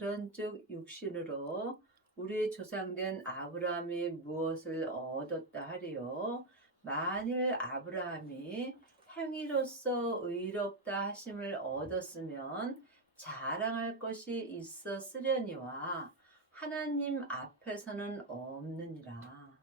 그런즉 육신으로 우리 조상된 아브라함이 무엇을 얻었다 하리요? 만일 아브라함이 행위로서 의롭다 하심을 얻었으면 자랑할 것이 있었으려니와 하나님 앞에서는 없느니라.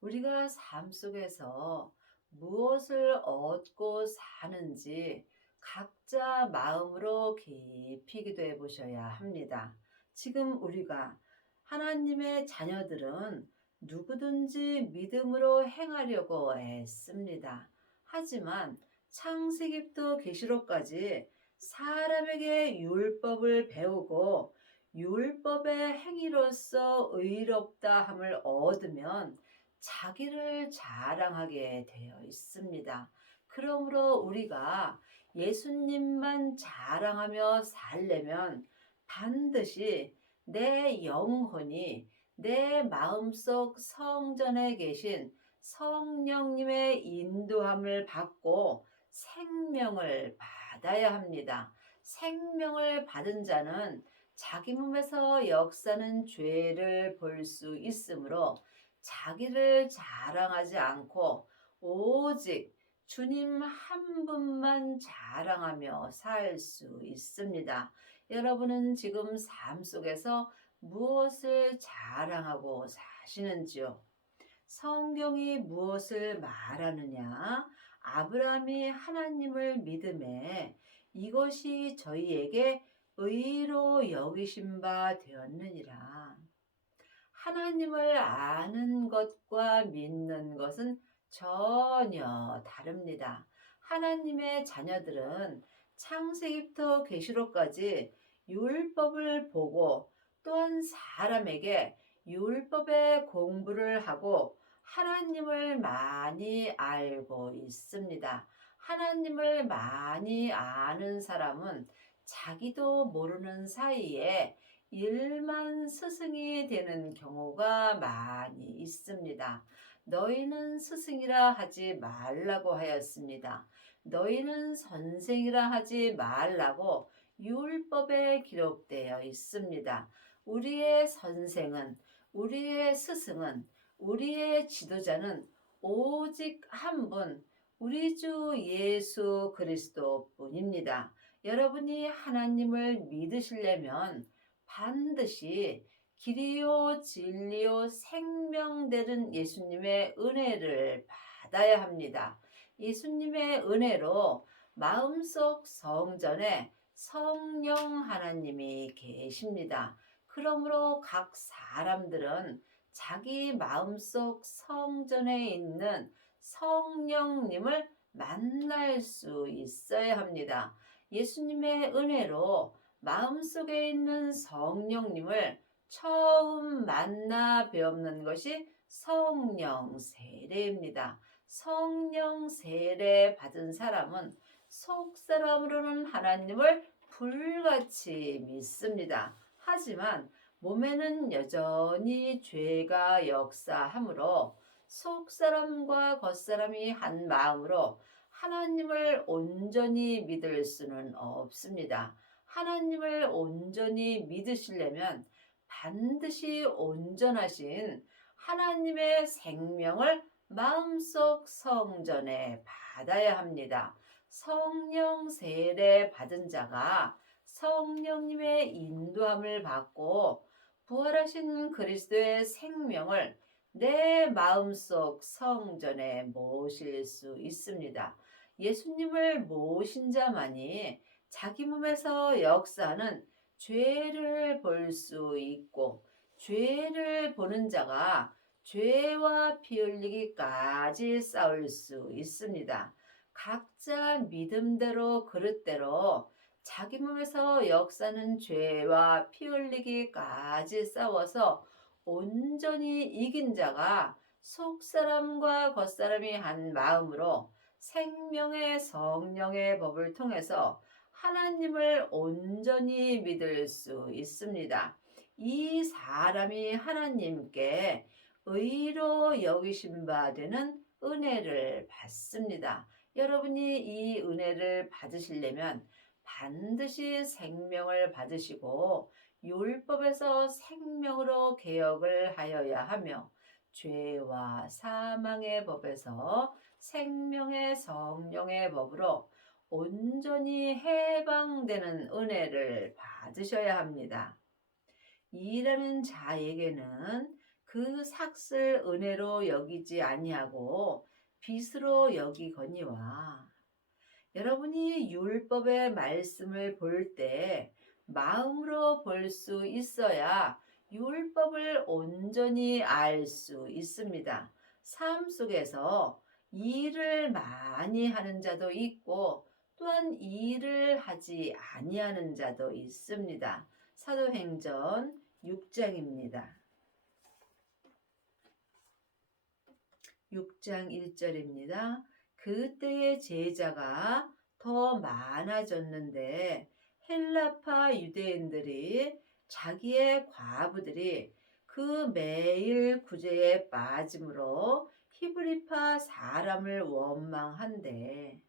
우리가 삶 속에서 무엇을 얻고 사는지 각자 마음으로 깊이 기도해 보셔야 합니다. 지금 우리가 하나님의 자녀들은 누구든지 믿음으로 행하려고 애씁니다. 하지만 창세기부터 계시록까지 사람에게 율법을 배우고 율법의 행위로서 의롭다함을 얻으면 자기를 자랑하게 되어 있습니다. 그러므로 우리가 예수님만 자랑하며 살려면 반드시 내 영혼이 내 마음속 성전에 계신 성령님의 인도함을 받고 생명을 받아야 합니다. 생명을 받은 자는 자기 몸에서 역사는 죄를 볼 수 있으므로 자기를 자랑하지 않고 오직 주님 한 분만 자랑하며 살 수 있습니다. 여러분은 지금 삶 속에서 무엇을 자랑하고 사시는지요? 성경이 무엇을 말하느냐? 아브라함이 하나님을 믿음에 이것이 저희에게 의로 여기신 바 되었느니라. 하나님을 아는 것과 믿는 것은 전혀 다릅니다. 하나님의 자녀들은 창세기부터 계시록까지 율법을 보고 또한 사람에게 율법의 공부를 하고 하나님을 많이 알고 있습니다. 하나님을 많이 아는 사람은 자기도 모르는 사이에 일만 스승이 되는 경우가 많이 있습니다. 너희는 스승이라 하지 말라고 하였습니다. 너희는 선생이라 하지 말라고 율법에 기록되어 있습니다. 우리의 선생은, 우리의 스승은, 우리의 지도자는 오직 한 분, 우리 주 예수 그리스도뿐입니다. 여러분이 하나님을 믿으시려면 반드시 길이요 진리요 생명되는 예수님의 은혜를 받아야 합니다. 예수님의 은혜로 마음속 성전에 성령 하나님이 계십니다. 그러므로 각 사람들은 자기 마음속 성전에 있는 성령님을 만날 수 있어야 합니다. 예수님의 은혜로 마음속에 있는 성령님을 처음 만나 뵈옵는 것이 성령 세례입니다. 성령 세례 받은 사람은 속사람으로는 하나님을 불같이 믿습니다. 하지만 몸에는 여전히 죄가 역사하므로 속사람과 겉사람이 한 마음으로 하나님을 온전히 믿을 수는 없습니다. 하나님을 온전히 믿으시려면 반드시 온전하신 하나님의 생명을 마음속 성전에 받아야 합니다. 성령 세례 받은 자가 성령님의 인도함을 받고 부활하신 그리스도의 생명을 내 마음속 성전에 모실 수 있습니다. 예수님을 모신 자만이 자기 몸에서 역사하는 죄를 볼 수 있고 죄를 보는 자가 죄와 피 흘리기까지 싸울 수 있습니다. 각자 믿음대로 그릇대로 자기 몸에서 역사는 죄와 피 흘리기까지 싸워서 온전히 이긴 자가 속사람과 겉사람이 한 마음으로 생명의 성령의 법을 통해서 하나님을 온전히 믿을 수 있습니다. 이 사람이 하나님께 의로 여기신 바 되는 은혜를 받습니다. 여러분이 이 은혜를 받으시려면 반드시 생명을 받으시고 율법에서 생명으로 개혁을 하여야 하며 죄와 사망의 법에서 생명의 성령의 법으로 온전히 해방되는 은혜를 받으셔야 합니다. 일하는 자에게는 그 삭을 은혜로 여기지 아니하고 빚으로 여기거니와 여러분이 율법의 말씀을 볼 때 마음으로 볼 수 있어야 율법을 온전히 알 수 있습니다. 삶 속에서 일을 많이 하는 자도 있고 또한 일을 하지 아니하는 자도 있습니다. 사도행전 6장입니다. 6장 1절입니다. 그때의 제자가 더 많아졌는데 헬라파 유대인들이 자기의 과부들이 그 매일 구제에 빠짐으로 히브리파 사람을 원망한대.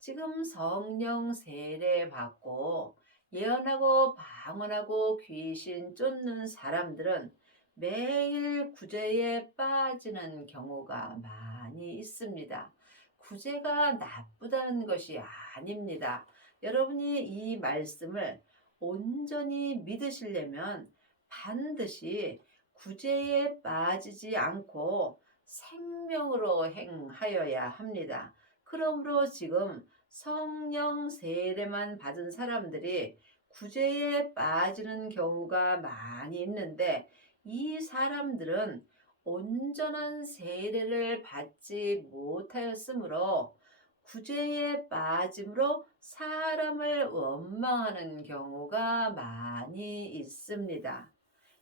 지금 성령 세례 받고 예언하고 방언하고 귀신 쫓는 사람들은 매일 구제에 빠지는 경우가 많이 있습니다. 구제가 나쁘다는 것이 아닙니다. 여러분이 이 말씀을 온전히 믿으시려면 반드시 구제에 빠지지 않고 생명으로 행하여야 합니다. 그러므로 지금 성령 세례만 받은 사람들이 구제에 빠지는 경우가 많이 있는데 이 사람들은 온전한 세례를 받지 못하였으므로 구제에 빠짐으로 사람을 원망하는 경우가 많이 있습니다.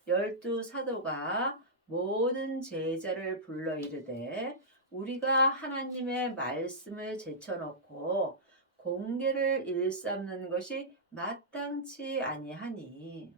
12사도가 모든 제자를 불러 이르되 우리가 하나님의 말씀을 제쳐놓고 공계를 일삼는 것이 마땅치 아니하니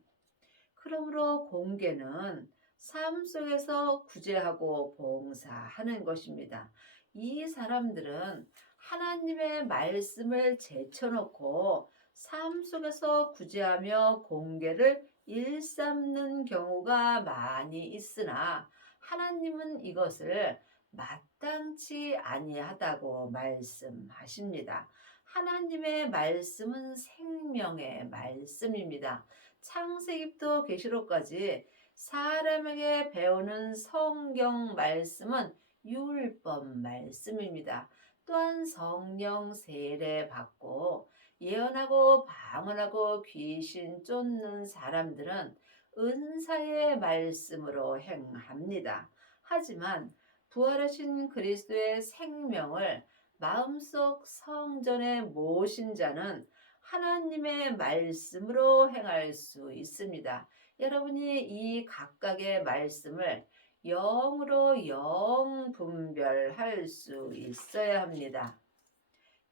그러므로 공계는 삶 속에서 구제하고 봉사하는 것입니다. 이 사람들은 하나님의 말씀을 제쳐놓고 삶 속에서 구제하며 공계를 일삼는 경우가 많이 있으나 하나님은 이것을 마땅치 아니하다고 말씀하십니다. 하나님의 말씀은 생명의 말씀입니다. 창세기부터 계시록까지 사람에게 배우는 성경 말씀은 율법 말씀입니다. 또한 성령 세례 받고 예언하고 방언하고 귀신 쫓는 사람들은 은사의 말씀으로 행합니다. 하지만 부활하신 그리스도의 생명을 마음속 성전에 모신 자는 하나님의 말씀으로 행할 수 있습니다. 여러분이 이 각각의 말씀을 영으로 영 분별할 수 있어야 합니다.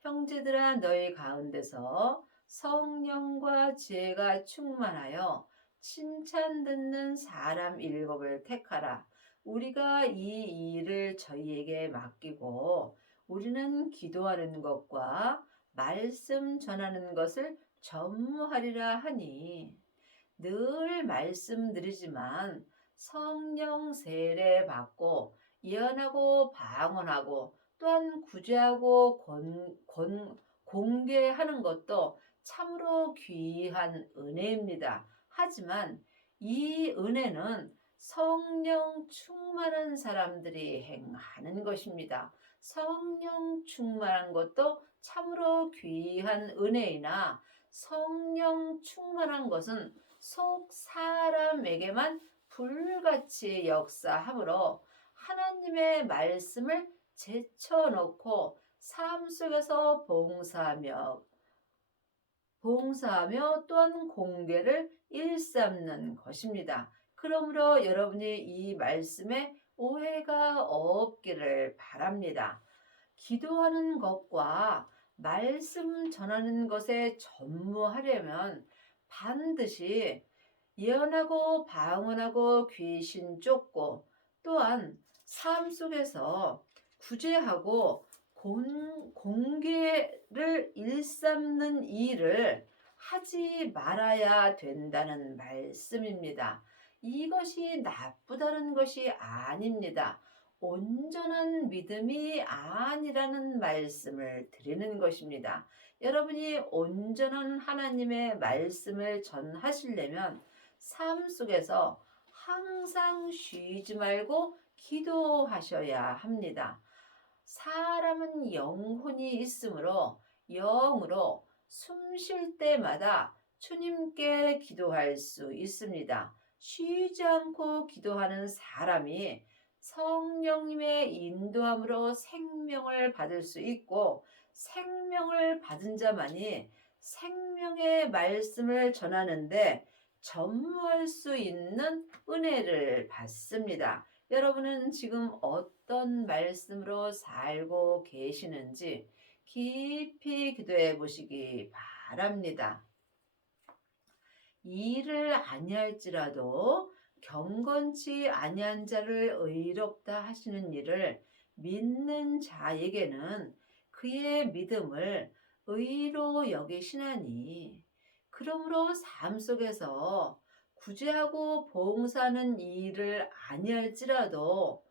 형제들아 너희 가운데서 성령과 지혜가 충만하여 칭찬 듣는 사람 7을 택하라. 우리가 이 일을 저희에게 맡기고 우리는 기도하는 것과 말씀 전하는 것을 전무하리라 하니 늘 말씀드리지만 성령 세례 받고 예언하고 방언하고 또한 구제하고 공개하는 것도 참으로 귀한 은혜입니다. 하지만 이 은혜는 성령 충만한 사람들이 행하는 것입니다. 성령 충만한 것도 참으로 귀한 은혜이나 성령 충만한 것은 속 사람에게만 불같이 역사하므로 하나님의 말씀을 제쳐놓고 삶 속에서 봉사하며 또한 공개를 일삼는 것입니다. 그러므로 여러분이 이 말씀에 오해가 없기를 바랍니다. 기도하는 것과 말씀 전하는 것에 전무하려면 반드시 예언하고 방언하고 귀신 쫓고 또한 삶 속에서 구제하고 공개를 일삼는 일을 하지 말아야 된다는 말씀입니다. 이것이 나쁘다는 것이 아닙니다. 온전한 믿음이 아니라는 말씀을 드리는 것입니다. 여러분이 온전한 하나님의 말씀을 전하시려면 삶 속에서 항상 쉬지 말고 기도하셔야 합니다. 사람은 영혼이 있으므로 영으로 숨 쉴 때마다 주님께 기도할 수 있습니다. 쉬지 않고 기도하는 사람이 성령님의 인도함으로 생명을 받을 수 있고, 생명을 받은 자만이 생명의 말씀을 전하는데 전무할 수 있는 은혜를 받습니다. 여러분은 지금 어떤 말씀으로 살고 계시는지 깊이 기도해 보시기 바랍니다. 일을 아니할지라도 경건치 아니한 자를 의롭다 하시는 일을 믿는 자에게는 그의 믿음을 의로 여기시나니, 그러므로 삶 속에서 구제하고 봉사하는 일을 아니할지라도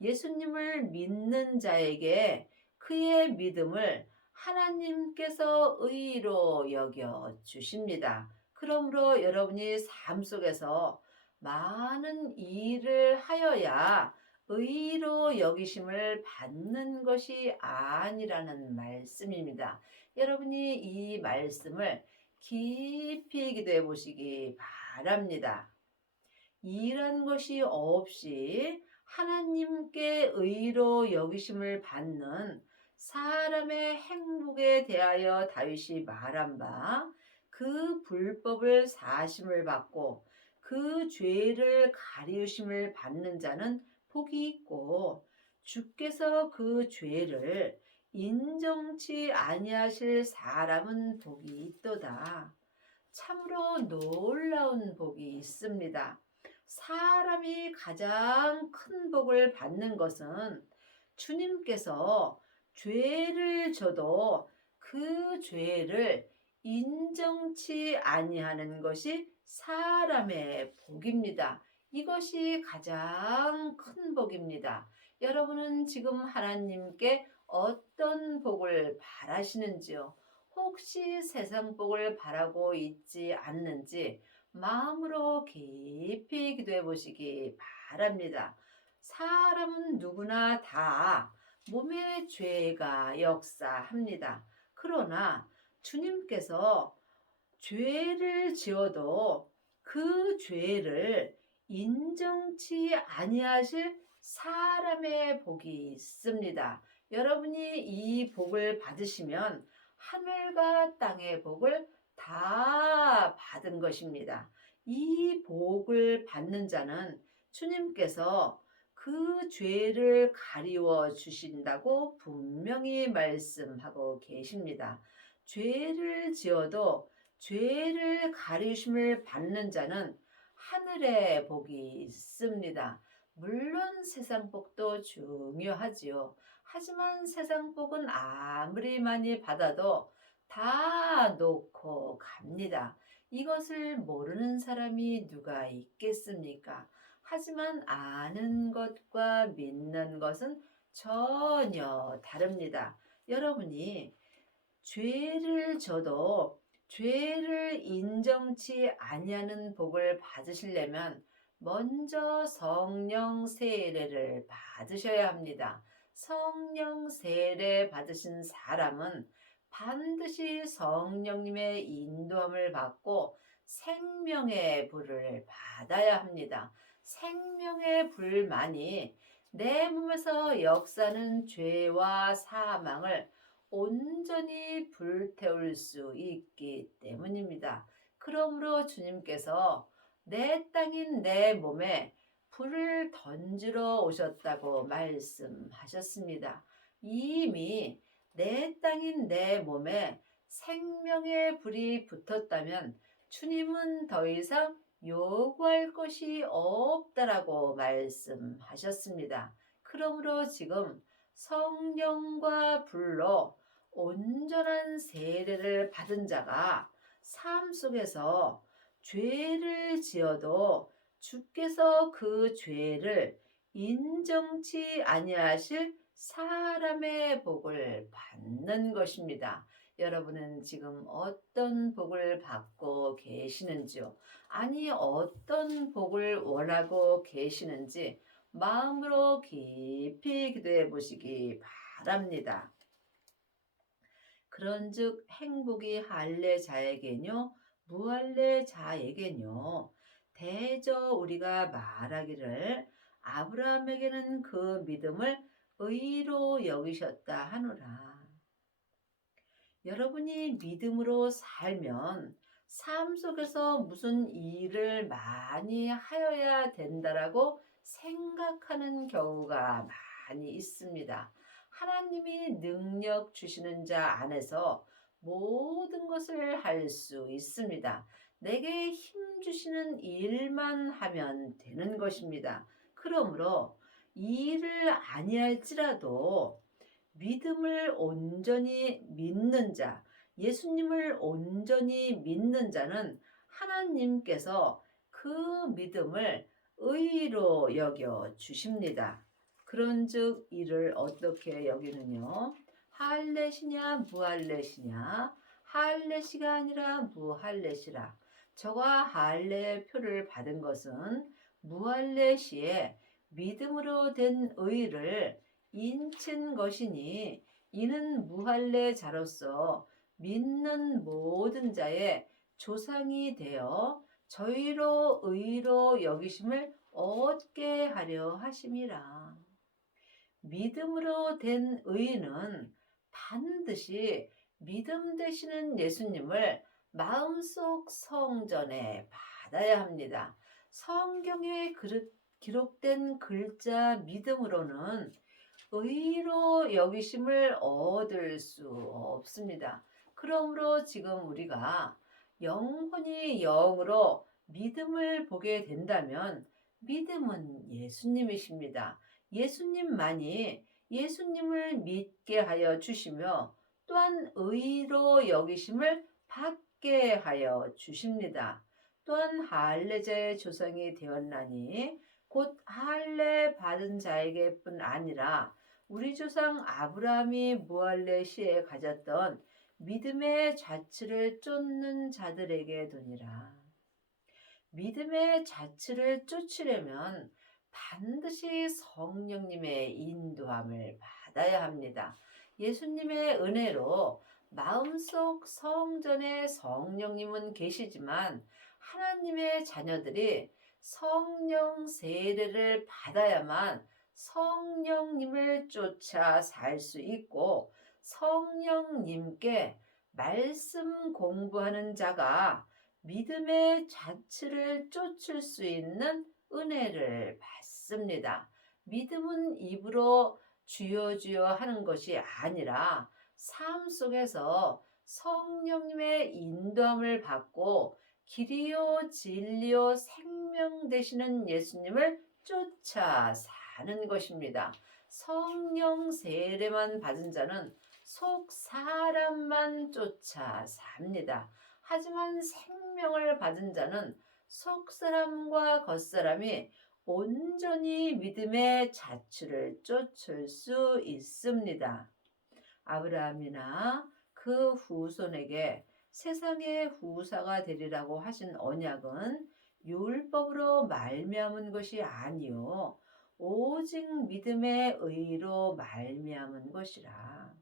예수님을 믿는 자에게 그의 믿음을 하나님께서 의로 여겨 주십니다. 그러므로 여러분이 삶 속에서 많은 일을 하여야 의로 여기심을 받는 것이 아니라는 말씀입니다. 여러분이 이 말씀을 깊이 기도해 보시기 바랍니다. 일한 것이 없이 하나님께 의로 여기심을 받는 사람의 행복에 대하여 다윗이 말한 바, 그 불법을 사심을 받고 그 죄를 가리우심을 받는 자는 복이 있고, 주께서 그 죄를 인정치 아니하실 사람은 복이 있도다. 참으로 놀라운 복이 있습니다. 사람이 가장 큰 복을 받는 것은 주님께서 죄를 져도 그 죄를 인정치 아니하는 것이 사람의 복입니다. 이것이 가장 큰 복입니다. 여러분은 지금 하나님께 어떤 복을 바라시는지요? 혹시 세상 복을 바라고 있지 않는지 마음으로 깊이 기도해 보시기 바랍니다. 사람은 누구나 다 몸의 죄가 역사합니다. 그러나 주님께서 죄를 지어도 그 죄를 인정치 아니하실 사람의 복이 있습니다. 여러분이 이 복을 받으시면 하늘과 땅의 복을 다 받은 것입니다. 이 복을 받는 자는 주님께서 그 죄를 가리워 주신다고 분명히 말씀하고 계십니다. 죄를 지어도 죄를 가리심을 받는 자는 하늘의 복이 있습니다. 물론 세상 복도 중요하지요. 하지만 세상 복은 아무리 많이 받아도 다 놓고 갑니다. 이것을 모르는 사람이 누가 있겠습니까? 하지만 아는 것과 믿는 것은 전혀 다릅니다. 여러분이 죄를 져도 죄를 인정치 아니하는 복을 받으시려면 먼저 성령 세례를 받으셔야 합니다. 성령 세례 받으신 사람은 반드시 성령님의 인도함을 받고 생명의 불을 받아야 합니다. 생명의 불만이 내 몸에서 역사하는 죄와 사망을 온전히 불태울 수 있기 때문입니다. 그러므로 주님께서 내 땅인 내 몸에 불을 던지러 오셨다고 말씀하셨습니다. 이미 내 땅인 내 몸에 생명의 불이 붙었다면 주님은 더 이상 요구할 것이 없다라고 말씀하셨습니다. 그러므로 지금 성령과 불로 온전한 세례를 받은 자가 삶 속에서 죄를 지어도 주께서 그 죄를 인정치 아니하실 사람의 복을 받는 것입니다. 여러분은 지금 어떤 복을 받고 계시는지요? 아니, 어떤 복을 원하고 계시는지 마음으로 깊이 기도해 보시기 바랍니다. 그런즉 행복이 할례자에게뇨 무할례자에게뇨 대저 우리가 말하기를 아브라함에게는 그 믿음을 의로 여기셨다 하노라. 여러분이 믿음으로 살면 삶 속에서 무슨 일을 많이 하여야 된다라고 생각하는 경우가 많이 있습니다. 하나님이 능력 주시는 자 안에서 모든 것을 할 수 있습니다. 내게 힘 주시는 일만 하면 되는 것입니다. 그러므로 이 일을 아니할지라도 믿음을 온전히 믿는 자, 예수님을 온전히 믿는 자는 하나님께서 그 믿음을 의로 여겨 주십니다. 그런즉 이를 어떻게 여기느뇨? 할례시냐 무할례시냐? 할례시가 아니라 무할례시라. 저가 할례의 표를 받은 것은 무할례시에 믿음으로 된 의를 인친 것이니 이는 무할례자로서 믿는 모든 자의 조상이 되어 저희로 의로 여기심을 얻게 하려 하심이라. 믿음으로 된 의는 반드시 믿음 되시는 예수님을 마음속 성전에 받아야 합니다. 성경에 기록된 글자 믿음으로는 의로 여기심을 얻을 수 없습니다. 그러므로 지금 우리가 영혼이 영으로 믿음을 보게 된다면 믿음은 예수님이십니다. 예수님만이 예수님을 믿게 하여 주시며 또한 의로 여기심을 받게 하여 주십니다. 또한 할례자의 조상이 되었나니 곧 할례 받은 자에게뿐 아니라 우리 조상 아브라함이 무할례 시에 가졌던 믿음의 자취를 쫓는 자들에게 도니라. 믿음의 자취를 쫓으려면 반드시 성령님의 인도함을 받아야 합니다. 예수님의 은혜로 마음속 성전에 성령님은 계시지만 하나님의 자녀들이 성령 세례를 받아야만 성령님을 쫓아 살 수 있고 성령님께 말씀 공부하는 자가 믿음의 자취를 쫓을 수 있는 은혜를 받습니다. 믿음은 입으로 주여 주여 하는 것이 아니라 삶 속에서 성령님의 인도함을 받고 길이요 진리요 생명 되시는 예수님을 쫓아 사는 것입니다. 성령 세례만 받은 자는 속 사람만 쫓아 삽니다. 하지만 생명을 받은 자는 속사람과 겉사람이 온전히 믿음의 자취를 쫓을 수 있습니다. 아브라함이나 그 후손에게 세상의 후사가 되리라고 하신 언약은 율법으로 말미암은 것이 아니요 오직 믿음의 의로 말미암은 것이라.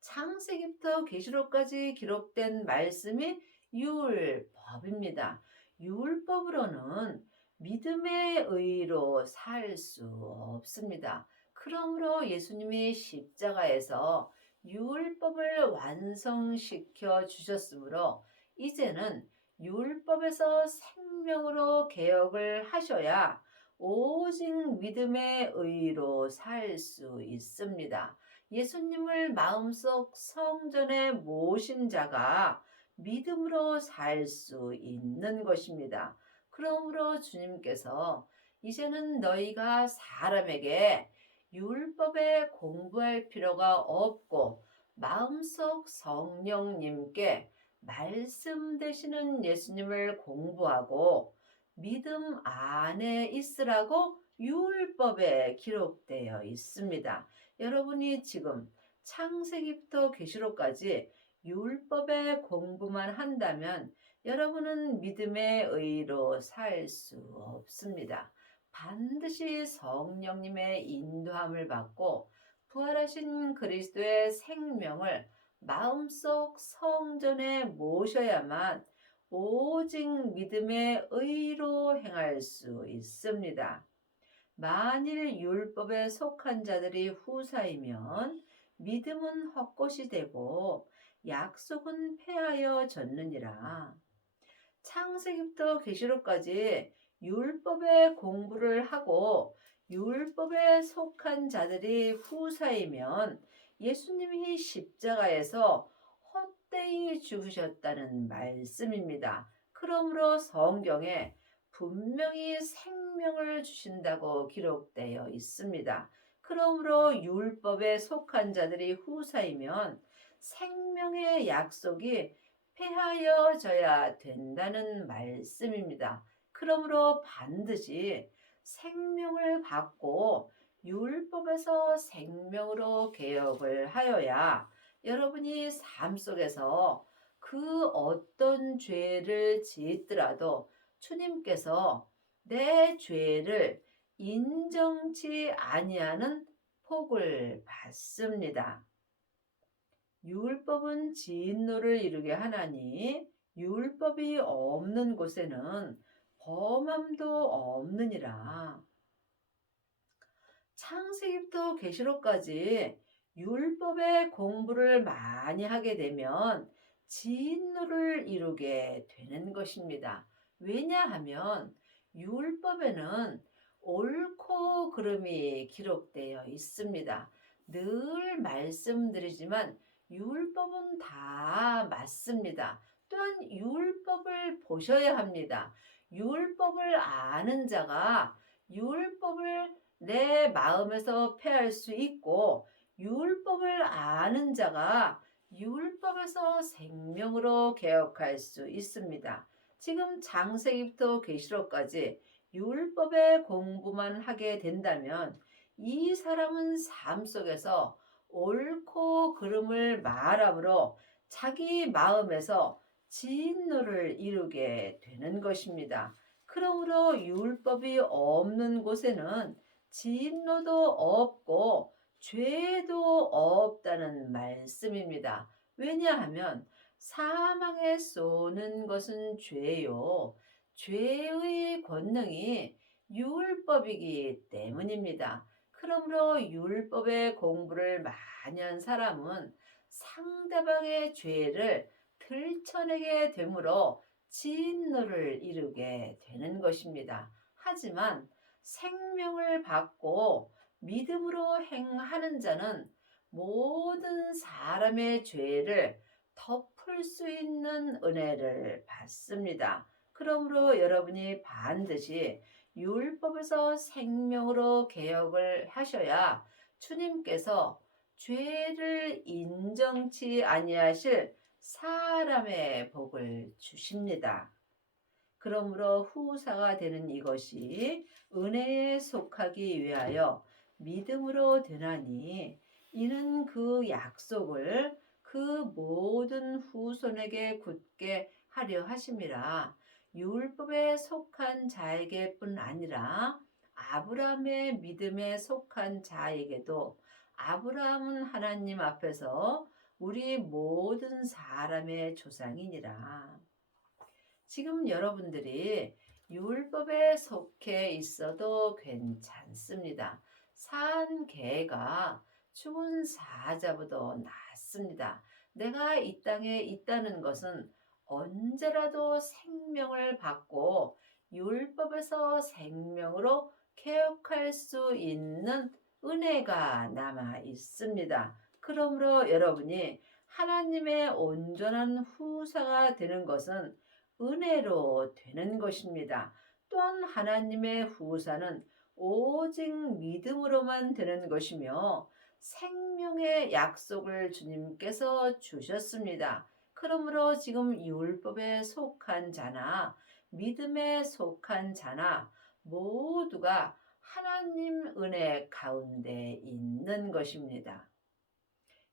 창세기부터 계시록까지 기록된 말씀이 율법입니다. 율법으로는 믿음의 의로 살 수 없습니다. 그러므로 예수님이 십자가에서 율법을 완성시켜 주셨으므로 이제는 율법에서 생명으로 개혁을 하셔야 오직 믿음의 의로 살 수 있습니다. 예수님을 마음속 성전에 모신 자가 믿음으로 살 수 있는 것입니다. 그러므로 주님께서 이제는 너희가 사람에게 율법에 공부할 필요가 없고 마음속 성령님께 말씀 되시는 예수님을 공부하고 믿음 안에 있으라고 율법에 기록되어 있습니다. 여러분이 지금 창세기부터 계시록까지 율법의 공부만 한다면 여러분은 믿음의 의로 살 수 없습니다. 반드시 성령님의 인도함을 받고 부활하신 그리스도의 생명을 마음속 성전에 모셔야만 오직 믿음의 의로 행할 수 있습니다. 만일 율법에 속한 자들이 후사이면 믿음은 헛것이 되고 약속은 폐하여 졌느니라. 창세기부터 계시록까지 율법의 공부를 하고 율법에 속한 자들이 후사이면 예수님이 십자가에서 헛되이 죽으셨다는 말씀입니다. 그러므로 성경에 분명히 생명을 주신다고 기록되어 있습니다. 그러므로 율법에 속한 자들이 후사이면 생명의 약속이 폐하여져야 된다는 말씀입니다. 그러므로 반드시 생명을 받고 율법에서 생명으로 개혁을 하여야 여러분이 삶 속에서 그 어떤 죄를 지었더라도 주님께서 내 죄를 인정치 아니하는 복을 받습니다. 율법은 진노를 이루게 하나니 율법이 없는 곳에는 범함도 없느니라. 창세기부터 계시록까지 율법의 공부를 많이 하게 되면 진노를 이루게 되는 것입니다. 왜냐하면 율법에는 옳고 그름이 기록되어 있습니다. 늘 말씀드리지만 율법은 다 맞습니다. 또한 율법을 보셔야 합니다. 율법을 아는 자가 율법을 내 마음에서 폐할 수 있고 율법을 아는 자가 율법에서 생명으로 개혁할 수 있습니다. 지금 창세기부터 계시록까지 율법의 공부만 하게 된다면 이 사람은 삶 속에서 옳고 그름을 말함으로 자기 마음에서 진노를 이루게 되는 것입니다. 그러므로 율법이 없는 곳에는 진노도 없고 죄도 없다는 말씀입니다. 왜냐하면 사망에 쏘는 것은 죄요. 죄의 권능이 율법이기 때문입니다. 그러므로 율법의 공부를 많이 한 사람은 상대방의 죄를 들춰내게 되므로 진노를 이루게 되는 것입니다. 하지만 생명을 받고 믿음으로 행하는 자는 모든 사람의 죄를 덮을 수 있는 은혜를 받습니다. 그러므로 여러분이 반드시 율법에서 생명으로 개혁을 하셔야 주님께서 죄를 인정치 아니하실 사람의 복을 주십니다. 그러므로 후사가 되는 이것이 은혜에 속하기 위하여 믿음으로 되나니 이는 그 약속을 그 모든 후손에게 굳게 하려 하심이라. 율법에 속한 자에게뿐 아니라 아브라함의 믿음에 속한 자에게도 아브라함은 하나님 앞에서 우리 모든 사람의 조상이니라. 지금 여러분들이 율법에 속해 있어도 괜찮습니다. 산 개가 죽은 사자보다 낫습니다. 내가 이 땅에 있다는 것은 언제라도 생명을 받고 율법에서 생명으로 개혁할 수 있는 은혜가 남아 있습니다. 그러므로 여러분이 하나님의 온전한 후사가 되는 것은 은혜로 되는 것입니다. 또한 하나님의 후사는 오직 믿음으로만 되는 것이며 생명의 약속을 주님께서 주셨습니다. 그러므로 지금 율법에 속한 자나 믿음에 속한 자나 모두가 하나님 은혜 가운데 있는 것입니다.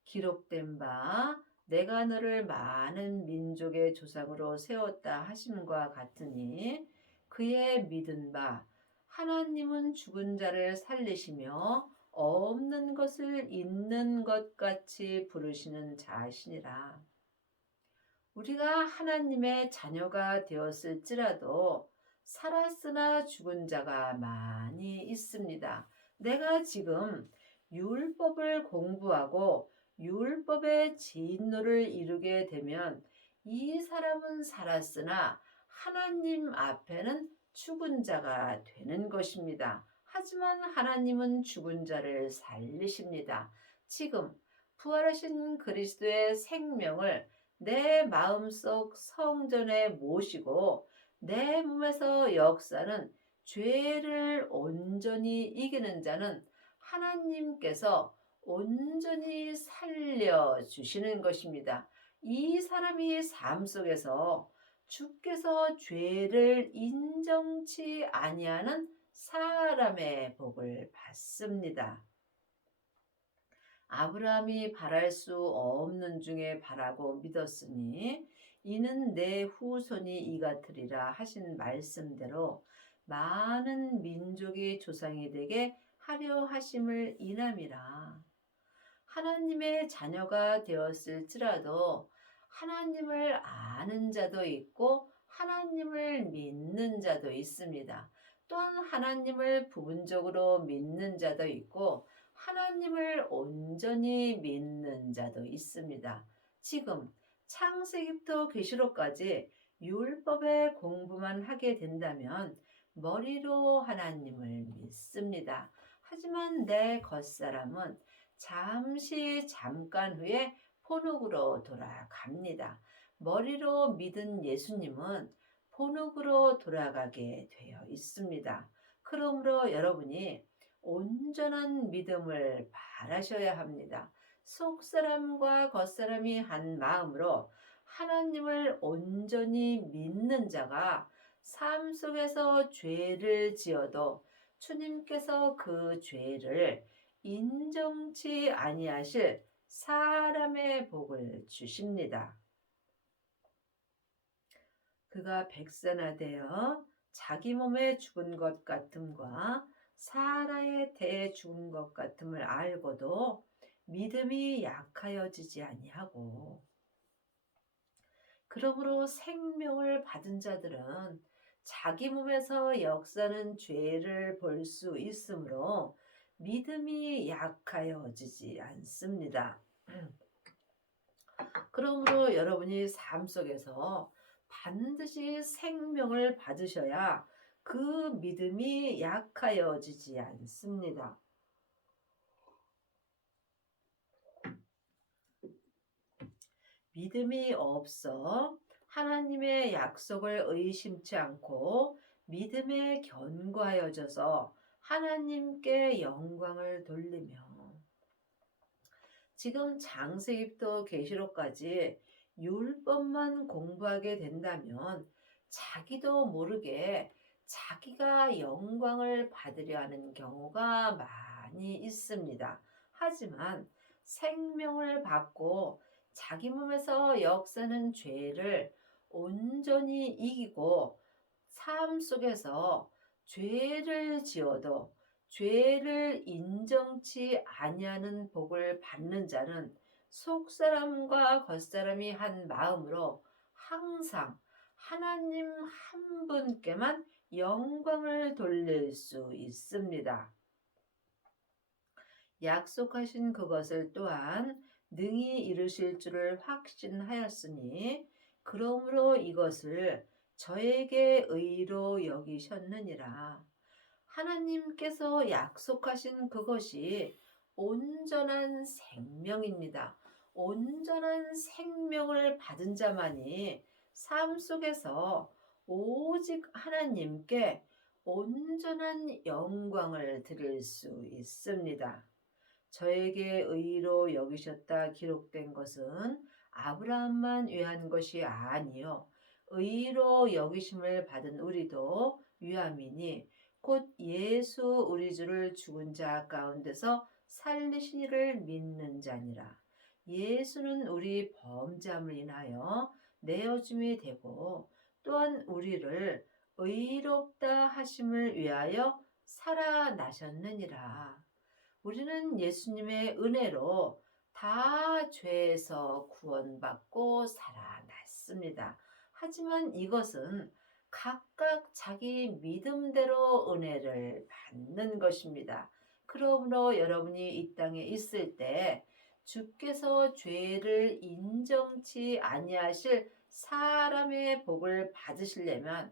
기록된 바 내가 너를 많은 민족의 조상으로 세웠다 하심과 같으니 그의 믿은 바 하나님은 죽은 자를 살리시며 없는 것을 있는 것 같이 부르시는 자시니라. 우리가 하나님의 자녀가 되었을지라도 살았으나 죽은 자가 많이 있습니다. 내가 지금 율법을 공부하고 율법의 진노를 이루게 되면 이 사람은 살았으나 하나님 앞에는 죽은 자가 되는 것입니다. 하지만 하나님은 죽은 자를 살리십니다. 지금 부활하신 그리스도의 생명을 내 마음속 성전에 모시고 내 몸에서 역사는 죄를 온전히 이기는 자는 하나님께서 온전히 살려주시는 것입니다. 이 사람이 삶 속에서 주께서 죄를 인정치 아니하는 사람의 복을 받습니다. 아브라함이 바랄 수 없는 중에 바라고 믿었으니 이는 내 후손이 이같으리라 하신 말씀대로 많은 민족의 조상이 되게 하려 하심을 인함이라. 하나님의 자녀가 되었을지라도 하나님을 아는 자도 있고 하나님을 믿는 자도 있습니다. 또한 하나님을 부분적으로 믿는 자도 있고 하나님을 온전히 믿는 자도 있습니다. 지금 창세기부터 계시록까지 율법의 공부만 하게 된다면 머리로 하나님을 믿습니다. 하지만 내 겉사람은 잠깐 후에 본혹으로 돌아갑니다. 머리로 믿은 예수님은 본혹으로 돌아가게 되어 있습니다. 그러므로 여러분이 온전한 믿음을 바라셔야 합니다. 속사람과 겉사람이 한 마음으로 하나님을 온전히 믿는 자가 삶 속에서 죄를 지어도 주님께서 그 죄를 인정치 아니하실 사람의 복을 주십니다. 그가 백선하되어 자기 몸에 죽은 것 같음과 사라의 태에 죽은 것 같음을 알고도 믿음이 약하여지지 아니하고 그러므로 생명을 받은 자들은 자기 몸에서 역사는 죄를 볼 수 있으므로 믿음이 약하여지지 않습니다. 그러므로 여러분이 삶 속에서 반드시 생명을 받으셔야 그 믿음이 약하여지지 않습니다. 믿음이 없어 하나님의 약속을 의심치 않고 믿음에 견고하여져서 하나님께 영광을 돌리며 지금 창세기부터 계시록까지 율법만 공부하게 된다면 자기도 모르게 자기가 영광을 받으려 하는 경우가 많이 있습니다. 하지만 생명을 받고 자기 몸에서 역사는 죄를 온전히 이기고 삶 속에서 죄를 지어도 죄를 인정치 아니하는 복을 받는 자는 속사람과 겉사람이 한 마음으로 항상 하나님 한 분께만 영광을 돌릴 수 있습니다. 약속하신 그것을 또한 능히 이루실 줄을 확신하였으니 그러므로 이것을 저에게 의로 여기셨느니라. 하나님께서 약속하신 그것이 온전한 생명입니다. 온전한 생명을 받은 자만이 삶 속에서 오직 하나님께 온전한 영광을 드릴 수 있습니다. 저에게 의로 여기셨다 기록된 것은 아브라함만 위한 것이 아니요 의로 여기심을 받은 우리도 위함이니 곧 예수 우리 주를 죽은 자 가운데서 살리신 이를 믿는 자니라. 예수는 우리 범죄함을 인하여 내어줌이 되고 또한 우리를 의롭다 하심을 위하여 살아나셨느니라. 우리는 예수님의 은혜로 다 죄에서 구원받고 살아났습니다. 하지만 이것은 각각 자기 믿음대로 은혜를 받는 것입니다. 그러므로 여러분이 이 땅에 있을 때 주께서 죄를 인정치 아니하실 사람의 복을 받으시려면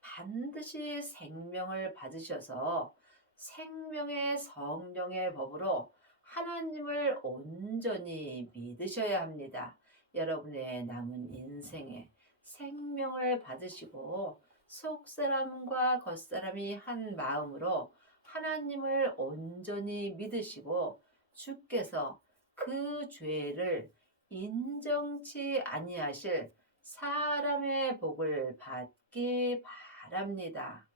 반드시 생명을 받으셔서 생명의 성령의 법으로 하나님을 온전히 믿으셔야 합니다. 여러분의 남은 인생에 생명을 받으시고 속사람과 겉사람이 한 마음으로 하나님을 온전히 믿으시고 주께서 그 죄를 인정치 아니하실 사람의 복을 받기 바랍니다.